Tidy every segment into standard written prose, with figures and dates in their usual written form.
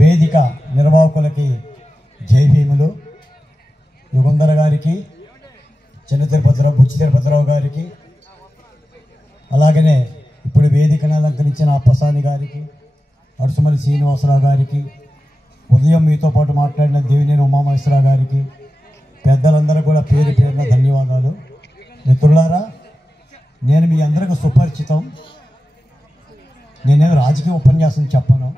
వేదిక నిర్వాహకులకి జై భీములు, యుగంధర గారికి, చిన్న తిరుపతిరావు, బుచ్చి తిరుపతిరావు గారికి, అలాగనే ఇప్పుడు వేదికను అలంకరించిన అప్పసాని గారికి, అడుసుమల్లి శ్రీనివాసరావు గారికి, ఉదయం మీతో పాటు మాట్లాడిన దేవినేని ఉమామహేశ్వరరావు గారికి, పెద్దలందరూ కూడా పేరు పేరున ధన్యవాదాలు. మిత్రులారా, నేను మీ అందరికీ సుపరిచితం. నేనేమి రాజకీయ ఉపన్యాసం చెప్పను.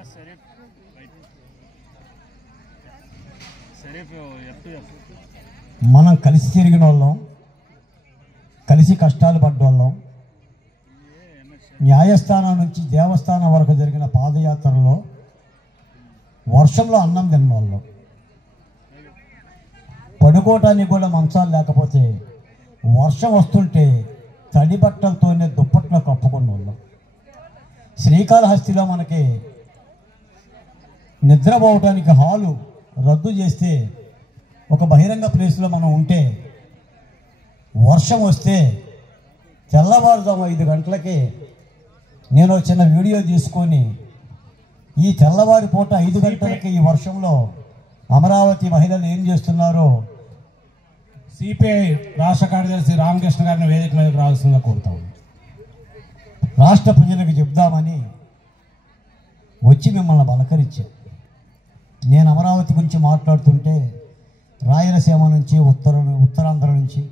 మనం కలిసి తిరిగిన వాళ్ళం, కలిసి కష్టాలు పడ్డ వాళ్ళం. న్యాయస్థానం నుంచి దేవస్థానం వరకు జరిగిన పాదయాత్రలో వర్షంలో అన్నం తిన్న వాళ్ళం, పడుకోవటానికి కూడా మంచాలు లేకపోతే వర్షం వస్తుంటే తడి బట్టలతోనే దుప్పట్లో కప్పుకున్న వాళ్ళం. శ్రీకాళహస్తిలో మనకి నిద్రపోవటానికి హాలు రద్దు చేస్తే ఒక బహిరంగ ప్లేస్లో మనం ఉంటే వర్షం వస్తే తెల్లవారుజాము 5 గంటలకి నేను చిన్న వీడియో తీసుకొని ఈ తెల్లవారి పూట 5 గంటలకి ఈ వర్షంలో అమరావతి మహిళలు ఏం చేస్తున్నారో సిపిఐ రాష్ట్ర కార్యదర్శి రామకృష్ణ గారిని వేదిక మీదకి రావాల్సిందిగా కోరుతాం. రాష్ట్ర ప్రజలకు చెప్దామని వచ్చి మిమ్మల్ని బలకరించా. నేను అమరావతి గురించి మాట్లాడుతుంటే రాయలసీమ నుంచి ఉత్తరాంధ్ర నుంచి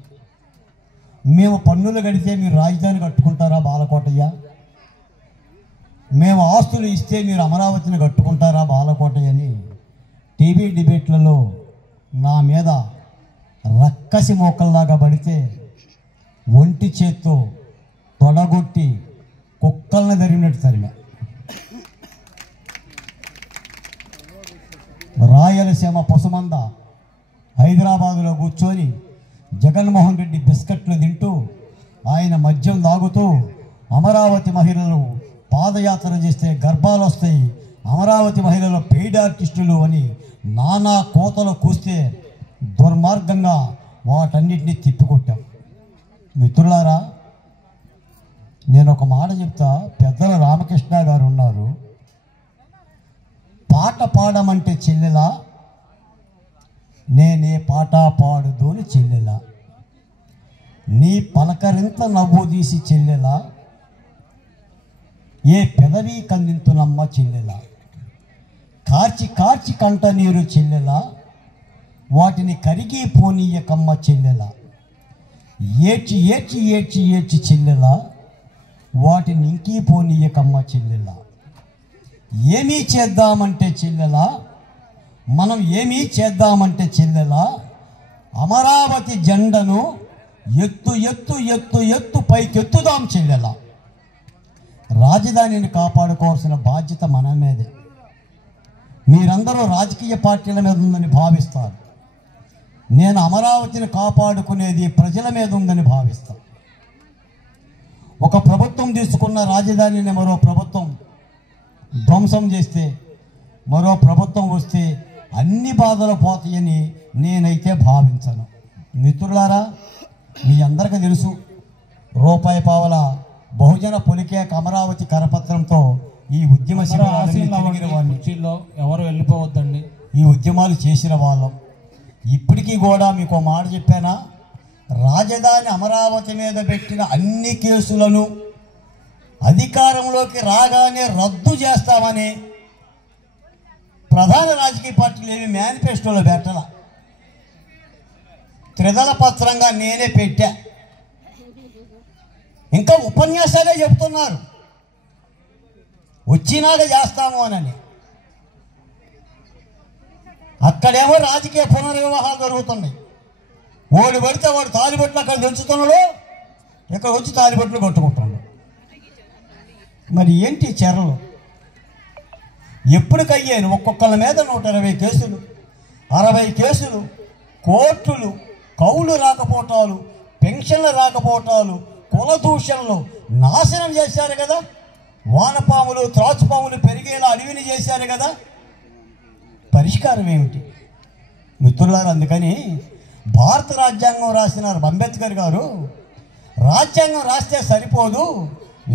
మేము పన్నులు కడితే మీరు రాజధాని కట్టుకుంటారా బాలకోటయ్య, మేము ఆస్తులు ఇస్తే మీరు అమరావతిని కట్టుకుంటారా బాలకోటయ్య అని టీవీ డిబేట్లలో నా మీద రక్కసి మోకల్లాగా పడితే ఒంటి చేత్తో తొడగొట్టి కుక్కల్ని తరిగినట్టు తరిగా. రాయలసీమ పసుమంద హైదరాబాదులో కూర్చొని జగన్మోహన్ రెడ్డి బిస్కెట్లు తింటూ ఆయన మద్యం తాగుతూ అమరావతి మహిళలు పాదయాత్ర చేస్తే గర్భాలు వస్తాయి, అమరావతి మహిళలు పెయిడ్ ఆర్టిస్టులు అని నానా కోతలు కూస్తే దుర్మార్గంగా వాటన్నిటినీ తిప్పికొట్టాం. మిత్రులారా, నేను ఒక మాట చెప్తా. పెద్దల రామకృష్ణ గారు ఉన్నారు, పాట పాడమంటే చెల్లెలా, నేనే పాట పాడుదోని చెల్లెలా, నీ పలకరింత నవ్వు తీసి చెల్లెలా, ఏ పెదవి కందింతునమ్మ చెల్లెలా, కార్చి కార్చి కంట నీరు చెల్లెలా, వాటిని కరిగి పోనీయకమ్మ చెల్లెలా, ఏడ్చి ఏడ్చి ఏడ్చి ఏడ్చి చెల్లెలా, వాటిని ఇంకీ పోనీయకమ్మ చెల్లెలా, ఏమీ చేద్దామంటే చెల్లెలా, మనం ఏమీ చేద్దామంటే చెల్లెలా, అమరావతి జెండను ఎత్తు ఎత్తు ఎత్తు ఎత్తు పైకెత్తుదాం చెల్లెలా. రాజధానిని కాపాడుకోవాల్సిన బాధ్యత మన మీదే. మీరందరూ రాజకీయ పార్టీల మీద ఉందని భావిస్తారు, నేను అమరావతిని కాపాడుకునేది ప్రజల మీద ఉందని భావిస్తాను. ఒక ప్రభుత్వం తీసుకున్న రాజధానిని మరో ప్రభుత్వం ధ్వంసం చేస్తే మరో ప్రభుత్వం వస్తే అన్ని బాధలు పోతాయని నేనైతే భావించను. మిత్రులారా, మీ అందరికీ తెలుసు, రూపాయి పావల బహుజన పొలికేక అమరావతి కరపత్రంతో ఈ ఉద్యమ కుర్చీల్లో ఎవరు వెళ్ళిపోవద్దండి. ఈ ఉద్యమాలు చేసిన వాళ్ళం. ఇప్పటికీ కూడా మీకు మాట చెప్పానా, రాజధాని అమరావతి మీద పెట్టిన అన్ని కేసులను అధికారంలోకి రాగానే రద్దు చేస్తామని ప్రధాన రాజకీయ పార్టీలు ఏమి మేనిఫెస్టోలో పెట్టాల, త్రిదళ పత్రంగా నేనే పెట్టా. ఇంకా ఉపన్యాసాలే చెప్తున్నారు వచ్చినాక చేస్తాము అని. అక్కడేమో రాజకీయ పునర్వివాహాలు జరుగుతున్నాయి. వాడు పడితే వాడు తాలిబొట్లు అక్కడ దించుతున్నాడు, ఇక్కడ వచ్చి తాలిబొట్లు కొట్టుకుంటున్నాడు. మరి ఏంటి చర్యలు? ఎప్పటికయ్యాను ఒక్కొక్కళ్ళ మీద 120 కేసులు, 60 కేసులు, కోర్టులు, కౌలు రాకపోవటాలు, పెన్షన్లు రాకపోవటాలు, కుల దూషణలు నాశనం చేశారు కదా. వానపాములు త్రాచుపాములు పెరిగేలా అడవిని చేశారు కదా. పరిష్కారం ఏమిటి మిత్రులారా? అందుకని భారత రాజ్యాంగం రాసినారు అంబేద్కర్ గారు. రాజ్యాంగం రాస్తే సరిపోదు,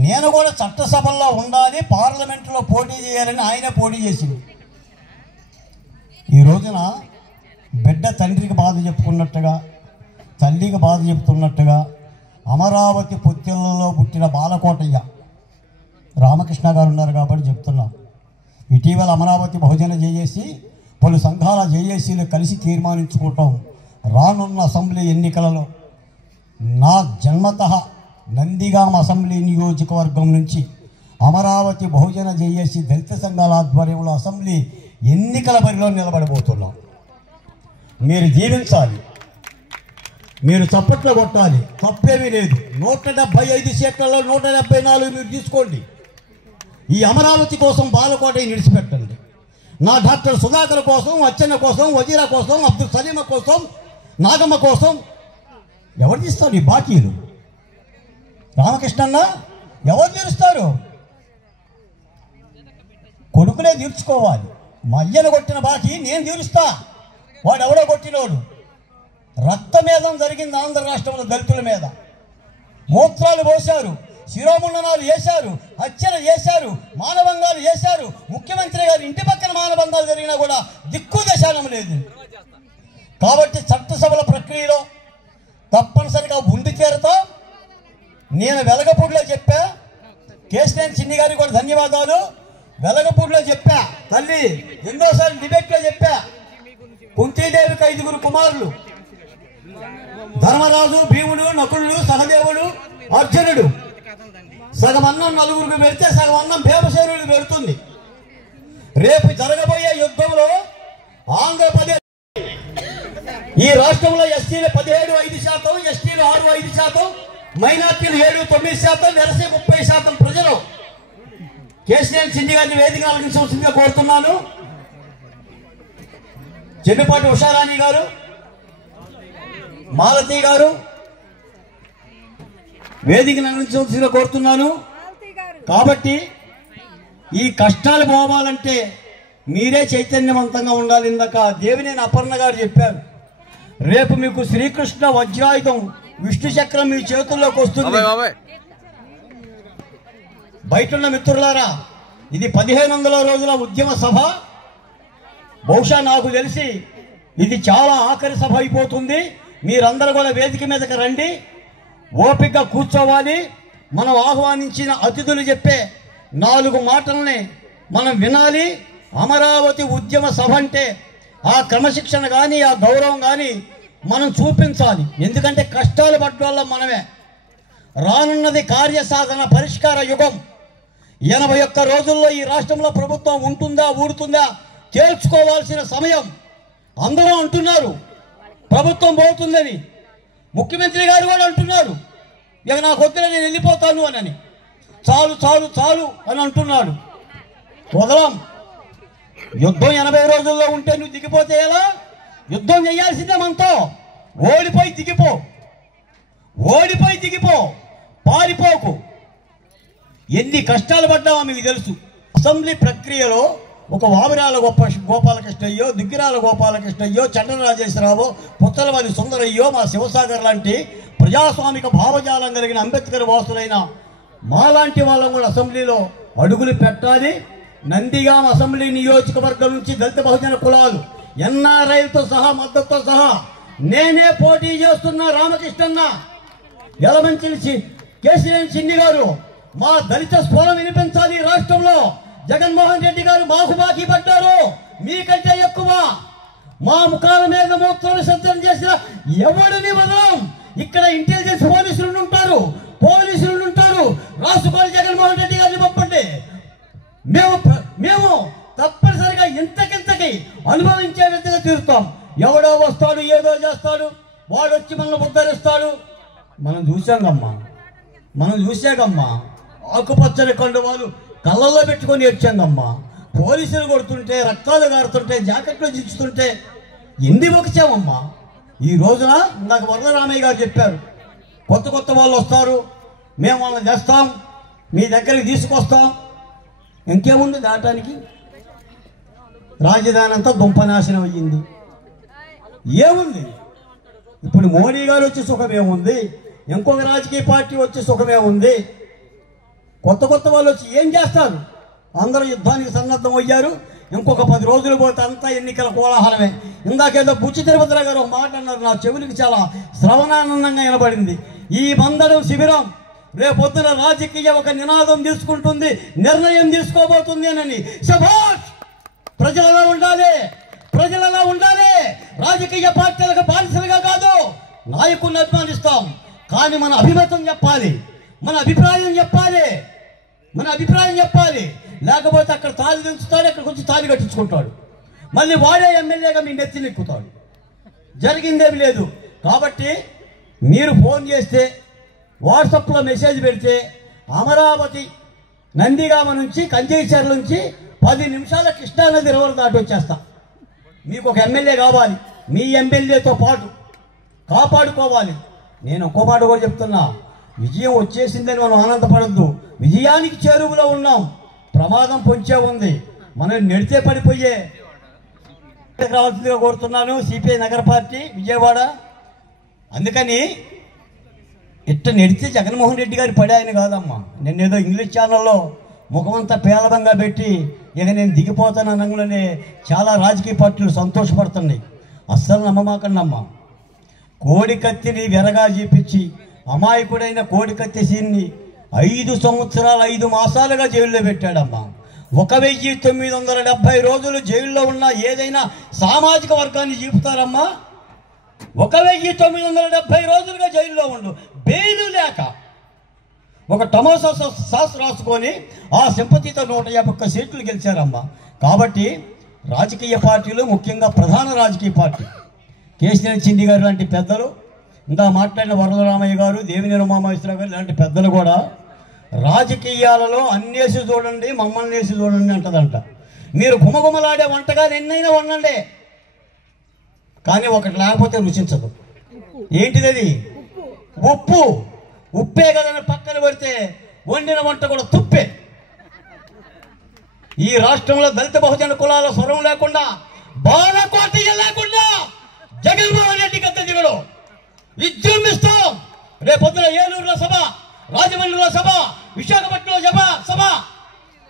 నేను కూడా చట్టసభల్లో ఉండాలి, పార్లమెంటులో పోటీ చేయాలని ఆయన పోటీ చేసింది. ఈ రోజున బిడ్డ తండ్రికి బాధ చెప్పుకున్నట్టుగా, తల్లికి బాధ చెప్తున్నట్టుగా అమరావతి పొత్తిళ్లలో పుట్టిన బాలకోటయ్య రామకృష్ణ గారు ఉన్నారు కాబట్టి చెప్తున్నాం. ఇటీవల అమరావతి బహుజన జేఏసీ పలు సంఘాల జేఏసీలు కలిసి తీర్మానించుకోవటం, రానున్న అసెంబ్లీ ఎన్నికలలో నా జన్మతః నందిగామ అసెంబ్లీ నియోజకవర్గం నుంచి అమరావతి బహుజన జేఏసీ దళిత సంఘాల ఆధ్వర్యంలో అసెంబ్లీ ఎన్నికల బరిలో నిలబడబోతున్నాం. మీరు జీవించాలి, మీరు చప్పట్లు కొట్టాలి, తప్పేమీ లేదు. 175 సీట్లలో 174 మీరు తీసుకోండి. ఈ అమరావతి కోసం బాలకోటని నిడిచిపెట్టండి. నా డాక్టర్ సుధాకర్ కోసం, అచ్చెన్న కోసం, వజీరా కోసం, అబ్దుల్ సలీమ కోసం, నాగమ్మ కోసం ఎవరు తీస్తారు ఈ బాకీలు? రామకృష్ణన్న ఎవరు తీరుస్తారు? కొడుకునే తీర్చుకోవాలి. మా అయ్యను కొట్టిన బాకీ నేను తీరుస్తా, వాడు ఎవడో కొట్టినోడు. రక్తమేధం జరిగింది ఆంధ్ర రాష్ట్రంలో దళితుల మీద. మూత్రాలు పోశారు, శిరోముండనాలు చేశారు, హత్యలు చేశారు, మానభంగాలు చేశారు. ముఖ్యమంత్రి గారు ఇంటి పక్కన మానభంగాలు జరిగినా కూడా దిక్కు దశానం లేదు. కాబట్టి చట్టసభల ప్రక్రియలో తప్పనిసరిగా ఉండి తీరుతో నేను వెలగపూడిలో చెప్పా. కేశినేని చిన్ని గారికి కూడా ధన్యవాదాలు. వెలగపూడిలో చెప్పా, తల్లి ఎన్నోసార్లు డిబేట్లో చెప్పా. కుంతీదేవికి 5 కుమారులు, ధర్మరాజు, భీముడు, నకులుడు, సహదేవుడు, అర్జునుడు. సగం అన్నం 4 పెడితే సగం అన్నం భీమసేనుడికి పెడుతుంది. రేపు జరగబోయే యుద్ధంలో ఆంధ్రప్రదేశ్, ఈ రాష్ట్రంలో ఎస్టీలు 17.5%, ఎస్టీలు 6.5%, మైనార్టీలు 7-9%, వెరసి 30% ప్రజలు. కేసీఆర్ చిన్ని గారిని వేదిక ఆలోచించవలసిందిగా కోరుతున్నాను. చెన్నుపాటి ఉషారాణి గారు, మాలతి గారు వేదికను అందించవలసిందిగా కోరుతున్నాను. కాబట్టి ఈ కష్టాలు పోవాలంటే మీరే చైతన్యవంతంగా ఉండాలి. ఇందాక దేవినేని అపర్ణ గారు చెప్పారు, రేపు మీకు శ్రీకృష్ణ వజ్రాయుధం విష్ణు చక్రం మీ చేతుల్లోకి వస్తుంది. బయటున్న మిత్రులారా, ఇది 1500 రోజుల ఉద్యమ సభ. బహుశా నాకు తెలిసి ఇది చాలా ఆఖరి సభ అయిపోతుంది. మీరందరూ కూడా వేదిక మీదకి రండి, ఓపికగా కూర్చోవాలి. మనం ఆహ్వానించిన అతిథులు చెప్పే 4 మాటల్ని మనం వినాలి. అమరావతి ఉద్యమ సభ అంటే ఆ క్రమశిక్షణ కానీ, ఆ గౌరవం కానీ మనం చూపించాలి. ఎందుకంటే కష్టాలు పడ్డ మనమే. రానున్నది కార్యసాధన పరిష్కార యుగం. 81 రోజుల్లో ఈ రాష్ట్రంలో ప్రభుత్వం ఉంటుందా ఊడుతుందా తేల్చుకోవాల్సిన సమయం. అందరూ అంటున్నారు ప్రభుత్వం పోతుందని, ముఖ్యమంత్రి గారు కూడా అంటున్నారు ఇక నాకు వద్దులే నేను వెళ్ళిపోతాను అని. చాలు చాలు చాలు అని అంటున్నాడు. వదలం. యుద్ధం 80 రోజుల్లో ఉంటే నువ్వు దిగిపోతే ఎలా? యుద్ధం చేయాల్సిందే మనతో. ఓడిపోయి దిగిపో, ఓడిపోయి దిగిపో, పారిపోకు. ఎన్ని కష్టాలు పడ్డామో మీకు తెలుసు. అసెంబ్లీ ప్రక్రియలో ఒక వావిరాల గోపాలకృష్ణయ్యో, దుగ్గిరాల గోపాలకృష్ణయ్యో, చంద్రరాజేశ్వరరావు, పుత్తలవల్లి సుందరయ్యో, మా శివసాగర్ లాంటి ప్రజాస్వామిక భావజాలం కలిగిన అంబేద్కర్ వాసులైన మాలాంటి వాళ్ళం కూడా అసెంబ్లీలో అడుగులు పెట్టాలి. నందిగామ అసెంబ్లీ నియోజకవర్గం నుంచి దళిత బహుజన కులాలు, ఎన్ఆర్ఐలతో సహా, మద్దతుతో సహా నేనే పోటీ చేస్తున్నా. రామకృష్ణన్న, యలమంచిలి కేసీఆర్ చిన్ని గారు, మా దళిత స్వరం వినిపించాలి. రాష్ట్రంలో జగన్మోహన్ రెడ్డి గారు మాకు బాకీ పడ్డారు, మీకంటే ఎక్కువ. మా ముఖాల మీద మూత్ర విసర్జన చేసిన ఎవరిని వదలం. ఇక్కడ ఇంటెలిజెన్స్ పోలీసులు ఉంటారు, పోలీసులు ఉంటారు. రాసుకోవాలి, జగన్మోహన్ రెడ్డి గారిని పంపండి. మేము తప్పనిసరిగా ఇంతకింతకి అనుభవించే విధంగా తీరుతాం. ఎవడో వస్తాడు, ఏదో చేస్తాడు, వాడు వచ్చి మనల్ని ఉద్ధరిస్తాడు. మనం చూసాగమ్మా ఆకుపచ్చని కండువాలు కళ్ళల్లో పెట్టుకొని ఏడ్చాంగమ్మా. పోలీసులు కొడుతుంటే, రక్తాలు గారుతుంటే, జాకెట్లు దించుతుంటే ఎన్ని మొక్కామమ్మా. ఈ రోజున ఇందాక వరదరామయ్య గారు చెప్పారు, కొత్త వాళ్ళు వస్తారు, మేము వాళ్ళని చేస్తాం, మీ దగ్గరికి తీసుకొస్తాం. ఇంకేముంది దాటానికి? రాజధాని అంతా దుంపనాశనం అయ్యింది. ఏముంది ఇప్పుడు? మోడీ గారు వచ్చి సుఖమేముంది? ఇంకొక రాజకీయ పార్టీ వచ్చి సుఖమేముంది? కొత్త వాళ్ళు వచ్చి ఏం చేస్తారు? అందరూ యుద్ధానికి సన్నద్ధం అయ్యారు. ఇంకొక 10 రోజులు పోతే అంతా ఎన్నికల కోలాహలమే. ఇందాకేదో బుచ్చి తిరుపతిరావు గారు ఒక మాట అన్నారు, నా చెవులకి చాలా శ్రవణానందంగా వినబడింది. ఈ మందడం శిబిరం రేపొద్దున రాజకీయ ఒక నినాదం తీసుకుంటుంది, నిర్ణయం తీసుకోబోతుంది అని. శభాష్! ప్రజలలో ఉండాలి, ప్రజలలో ఉండాలి. రాజకీయ పార్టీలకు బానిసలుగా కాదు, నాయకుడిని అభిమానిస్తాం, కానీ మన అభిమతం చెప్పాలి, మన అభిప్రాయం చెప్పాలి, మన అభిప్రాయం చెప్పాలి. లేకపోతే అక్కడ తాళి దించుతాడు, అక్కడికి వచ్చి తాళి కట్టించుకుంటాడు, మళ్ళీ వాడే ఎమ్మెల్యేగా మీ నెత్తిని ఎక్కుతాడు. జరిగిందేమి లేదు. కాబట్టి మీరు ఫోన్ చేస్తే, వాట్సాప్లో మెసేజ్ పెడితే అమరావతి నందిగామ నుంచి కంచేచర్ల నుంచి 10 నిమిషాల కృష్ణానది రివర్ దాటి వచ్చేస్తా. మీకు ఒక ఎమ్మెల్యే కావాలి, మీ ఎమ్మెల్యేతో పాటు కాపాడుకోవాలి. నేను ఒక్కో మాట కూడా చెప్తున్నా, విజయం వచ్చేసిందని మనం ఆనందపడద్దు. విజయానికి చేరువలో ఉన్నాం, ప్రమాదం పొంచే ఉంది, మనం నెడితే పడిపోయే. రావాల్సిందిగా కోరుతున్నాను సిపిఐ నగర పార్టీ విజయవాడ. అందుకని ఇట్ట నెడితే జగన్మోహన్ రెడ్డి గారి పడే ఆయన కాదమ్మా. నేనేదో ఇంగ్లీష్ ఛానల్లో ముఖమంతా పేలవంగా పెట్టి ఇక నేను దిగిపోతాను అనగానే చాలా రాజకీయ పార్టీలు సంతోషపడుతున్నాయి. అస్సలు నమ్మమాకండి అమ్మా. కోడికత్తిని వెరగా చూపించి అమాయకుడైన కోడికత్తి సీన్ని 5 సంవత్సరాలు 5 మాసాలుగా జైల్లో పెట్టాడమ్మా. 1970 రోజులు జైల్లో ఉన్న ఏదైనా సామాజిక వర్గాన్ని చూపుతారమ్మా? 1970 రోజులుగా జైల్లో ఉండు, బెయిలు లేక ఒక టమోసా సాస్ రాసుకొని ఆ సింపతితో 151 సీట్లు గెలిచారమ్మా. కాబట్టి రాజకీయ పార్టీలు, ముఖ్యంగా ప్రధాన రాజకీయ పార్టీ కేసీఆర్ చిండి గారు లాంటి పెద్దలు, ఇంకా మాట్లాడిన వరదరామయ్య గారు, దేవినేని ఉమామహేశ్వరరావు గారు లాంటి పెద్దలు కూడా రాజకీయాలలో అన్నేసి చూడండి, మమ్మల్ని వేసి చూడండి అంటదంట. మీరు గుమగుమలాడే వంటగా ఎన్నైనా వండండి, కానీ ఒకటి లేకపోతే రుచించదు. ఏంటిది అది? ఉప్పు. ఉప్పే కదని పక్కన పెడితే వండిన వంట కూడా తుప్పే. ఈ రాష్ట్రంలో దళిత బహుజన కులాల స్వరం లేకుండా, బాలకోటయ్య లేకుండా జగన్మోహన్ రెడ్డి గద్దె దిగడు. విజృంభిస్తాం. రేపొద్దున ఏలూరులో సభ, రాజమండ్రిలో సభ, విశాఖపట్నంలో సభ.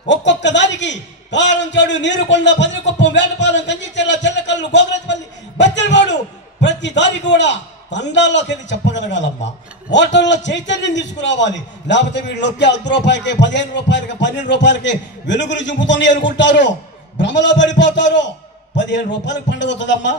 ఒక్కొక్క దానికి కారంచాడు, నీరుకొండ, పదిరికుప్పం, వేటపాలెం, కంచిచెర్ల, చెల్లకల్లు, గోగరాజపల్లి, బత్తెలపాడు, ప్రతి దానికి కూడా తండాల్లోకి వెళ్ళి చెప్పగలగాలమ్మా. ఓటర్లో చైతన్యం తీసుకురావాలి. లేకపోతే వీళ్ళు నొక్కే 10 రూపాయలకి, 15 రూపాయలకి, 12 రూపాయలకి వెలుగులు చింపుతుంది అనుకుంటారు, భ్రమలో పడిపోతారు. 15 రూపాయలకు పండుగ అవుతుందమ్మా.